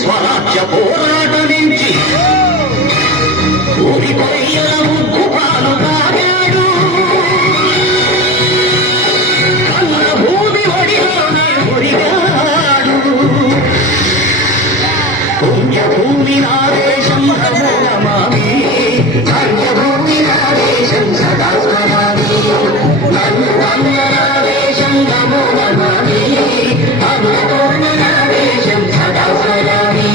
స్వరాజ్య పోరాట నుంచి ఊరిపోయిన ఉగ్గుపాలు తాగాడు. కన్న భూమి ఒడిలోనే ఒరిగాడు. పుణ్యభూమి నాదేశం నమోనమామి, ధన్యభూమి నాదేశం సదా స్మరామి. నన్ను నన్న నాదేశం నమోనమామి, అన్నపూర్ణ నాదేశం సదా స్మరామి.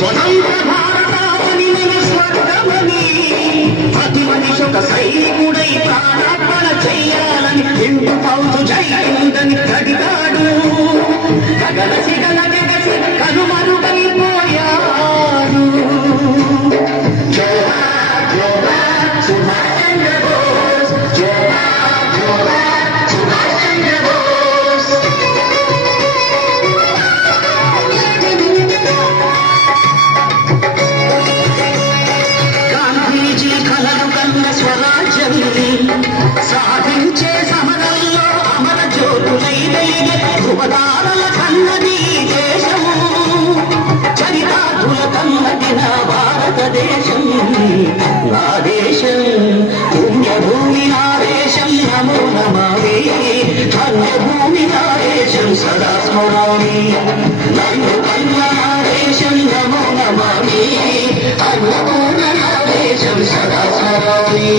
స్వతంత్ర భారతావని మన స్వర్గమని, ప్రతి మనిషి ఒక సైనికుడై ప్రాణార్పణ చెయ్యాలని ఎందు పౌరు జైందని కడిగాడు. గగలసి గలగసి కనుమరుగైపోయాడు. జోహార్ జోహార్ సుభాష్ చంద్ర బోస్, జోహార్ జోహార్ సుభాష్ చంద్ర బోస్. సాధించే సమరంలో అమర జ్యోతులై వెలిగే ధృవతారల కన్నది దేశము, చరితార్థుల కన్నది నా భారతదేశం. నా దేశం పుణ్యభూమి నా దేశం నమో నమామి, ధన్యభూమి నా దేశం సదా స్మరామి. నన్ను కన్న నా దేశం నమో నమామి, అన్నపూర్ణ నా దేశం సదా స్మరామి.